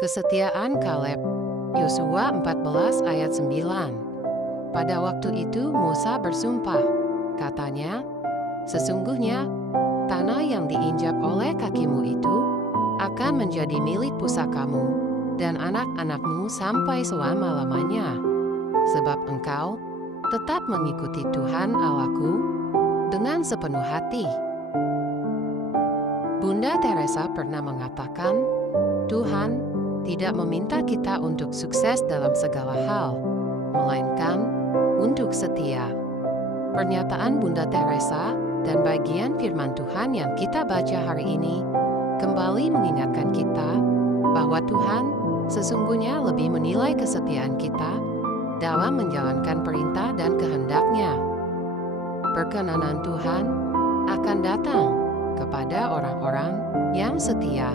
Kesetiaan Kaleb. Yosua 14 ayat 9. Pada waktu itu Musa bersumpah, katanya, "Sesungguhnya tanah yang diinjak oleh kakimu itu akan menjadi milik pusakamu dan anak-anakmu sampai selama-lamanya, sebab engkau tetap mengikuti Tuhan Allahku dengan sepenuh hati." Bunda Teresa pernah mengatakan, Tuhan tidak meminta kita untuk sukses dalam segala hal, melainkan untuk setia. Pernyataan Bunda Teresa dan bagian firman Tuhan yang kita baca hari ini kembali mengingatkan kita bahwa Tuhan sesungguhnya lebih menilai kesetiaan kita dalam menjalankan perintah dan kehendak-Nya. Perkenanan Tuhan akan datang kepada orang-orang yang setia.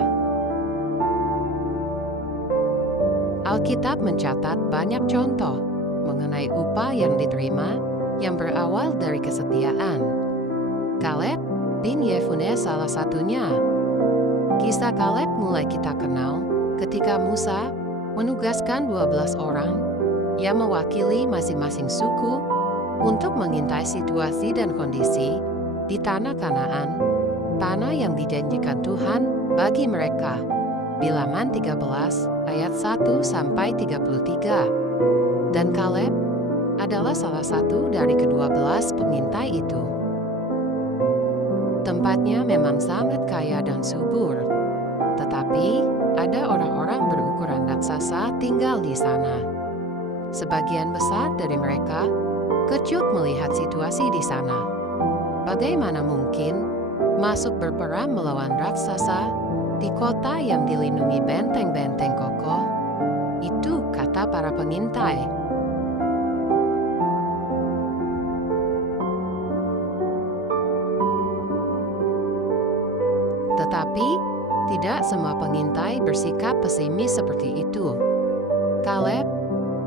Alkitab mencatat banyak contoh mengenai upah yang diterima yang berawal dari kesetiaan. Kaleb bin Yefune salah satunya. Kisah Kaleb mulai kita kenal ketika Musa menugaskan 12 orang yang mewakili masing-masing suku untuk mengintai situasi dan kondisi di tanah Kanaan, tanah yang dijanjikan Tuhan bagi mereka. Bilangan 13 ayat 1-33. Dan Kaleb adalah salah satu dari ke-12 pengintai itu. Tempatnya memang sangat kaya dan subur, tetapi ada orang-orang berukuran raksasa tinggal di sana. Sebagian besar dari mereka kecut melihat situasi di sana. Bagaimana mungkin masuk berperang melawan raksasa di kota yang dilindungi benteng-benteng kokoh? Itu kata para pengintai. Tetapi tidak semua pengintai bersikap pesimis seperti itu. Kaleb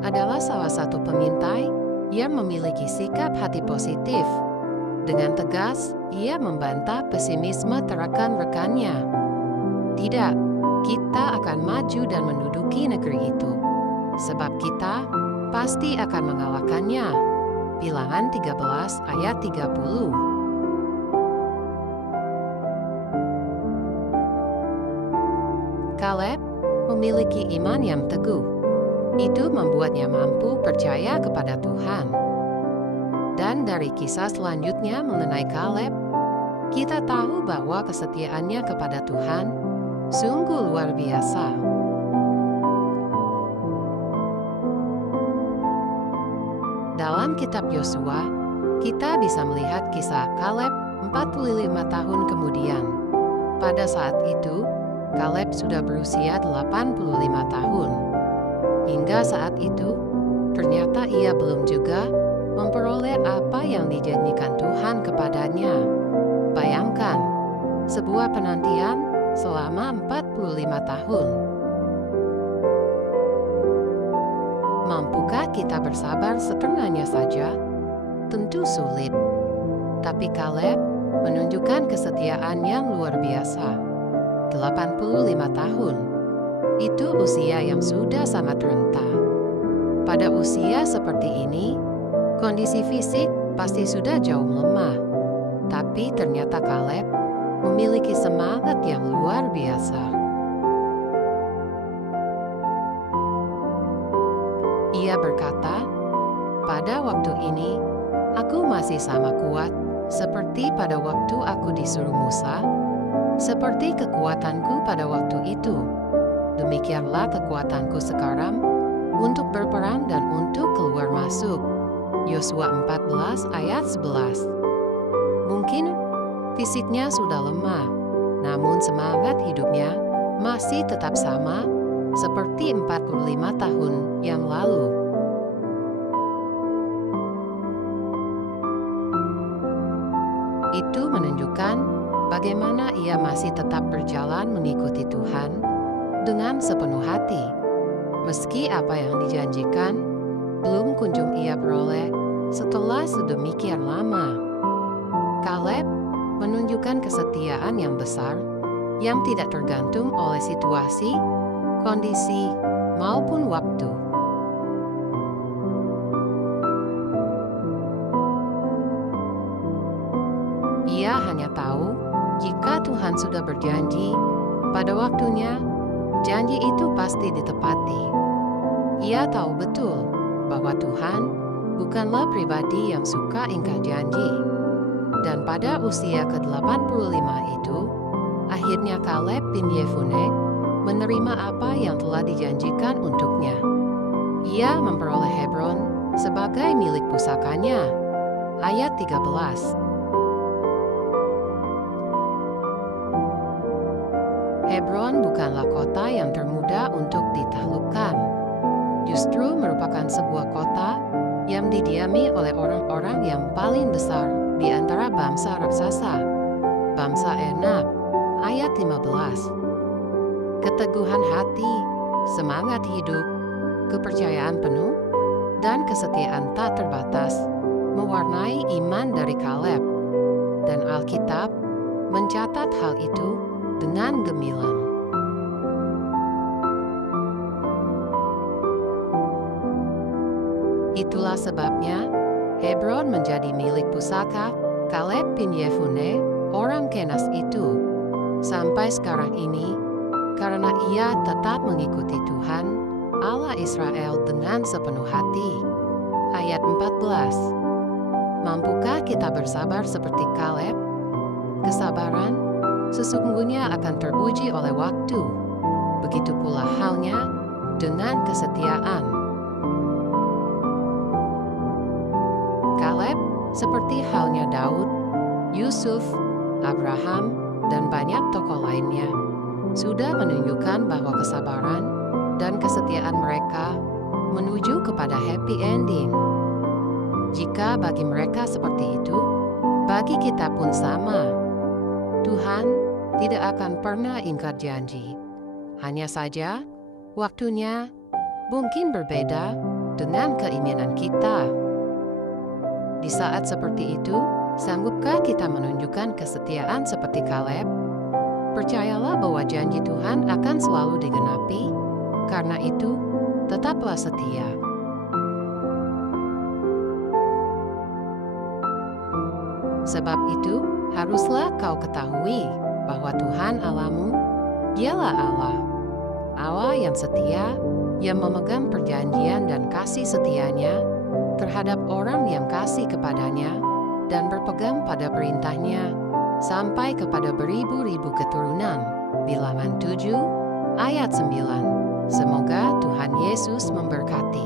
adalah salah satu pengintai yang memiliki sikap hati positif. Dengan tegas, ia membantah pesimisme rekan-rekannya. Tidak, kita akan maju dan menduduki negeri itu, sebab kita pasti akan mengalahkannya. Bilangan 13 ayat 30. Kaleb memiliki iman yang teguh. Itu membuatnya mampu percaya kepada Tuhan. Dan dari kisah selanjutnya mengenai Kaleb, kita tahu bahwa kesetiaannya kepada Tuhan sungguh luar biasa. Dalam kitab Yosua, kita bisa melihat kisah Kaleb 45 tahun kemudian. Pada saat itu, Kaleb sudah berusia 85 tahun. Hingga saat itu, ternyata ia belum juga memperoleh apa yang dijanjikan Tuhan kepadanya. Bayangkan, sebuah penantian selama 45 tahun. Mampukah kita bersabar setengahnya saja? Tentu sulit. Tapi Kaleb menunjukkan kesetiaan yang luar biasa. 85 tahun. Itu usia yang sudah sangat renta. Pada usia seperti ini, kondisi fisik pasti sudah jauh melemah. Tapi ternyata Kaleb memiliki semangat yang luar biasa. Ia berkata, "Pada waktu ini, aku masih sama kuat seperti pada waktu aku disuruh Musa, seperti kekuatanku pada waktu itu. Demikianlah kekuatanku sekarang untuk berperang dan untuk keluar masuk." Yosua 14 ayat 11. Mungkin fisiknya sudah lemah, namun semangat hidupnya masih tetap sama seperti 45 tahun yang lalu. Itu menunjukkan bagaimana ia masih tetap berjalan mengikuti Tuhan dengan sepenuh hati. Meski apa yang dijanjikan belum kunjung ia peroleh setelah sedemikian lama. Kaleb menunjukkan kesetiaan yang besar yang tidak tergantung oleh situasi kondisi, maupun waktu. Ia hanya tahu jika Tuhan sudah berjanji, pada waktunya janji itu pasti ditepati. Ia tahu betul bahwa Tuhan bukanlah pribadi yang suka ingkar janji. Dan pada usia ke-85 itu, akhirnya Kaleb bin Yefune menerima apa yang telah dijanjikan untuknya. Ia memperoleh Hebron sebagai milik pusakanya. Ayat 13. Hebron bukanlah kota yang termudah untuk ditaklukkan. Justru merupakan sebuah kota yang didiami oleh orang-orang yang paling besar di antara bangsa raksasa, bangsa Enak. Ayat 15. Keteguhan hati, semangat hidup, kepercayaan penuh, dan kesetiaan tak terbatas mewarnai iman dari Kaleb. Dan Alkitab mencatat hal itu dengan gemilang. Itulah sebabnya Hebron menjadi milik pusaka Kaleb bin Yefune, orang Kenas itu, sampai sekarang ini, karena ia tetap mengikuti Tuhan, Allah Israel dengan sepenuh hati. Ayat 14. Mampukah kita bersabar seperti Kaleb? Kesabaran sesungguhnya akan teruji oleh waktu. Begitu pula halnya dengan kesetiaan. Kaleb, seperti halnya Daud, Yusuf, Abraham, dan banyak tokoh lainnya, sudah menunjukkan bahwa kesabaran dan kesetiaan mereka menuju kepada happy ending. Jika bagi mereka seperti itu, bagi kita pun sama. Tuhan tidak akan pernah ingkar janji. Hanya saja, waktunya mungkin berbeda dengan keinginan kita. Di saat seperti itu, sanggupkah kita menunjukkan kesetiaan seperti Kaleb? Percayalah bahwa janji Tuhan akan selalu digenapi. Karena itu, tetaplah setia. Sebab itu, haruslah kau ketahui bahwa Tuhan Allahmu, Dialah Allah. Allah yang setia, yang memegang perjanjian dan kasih setianya terhadap orang yang kasih kepadanya dan berpegang pada perintahnya sampai kepada beribu-ribu keturunan. Bilangan 7 ayat 9. Semoga Tuhan Yesus memberkati.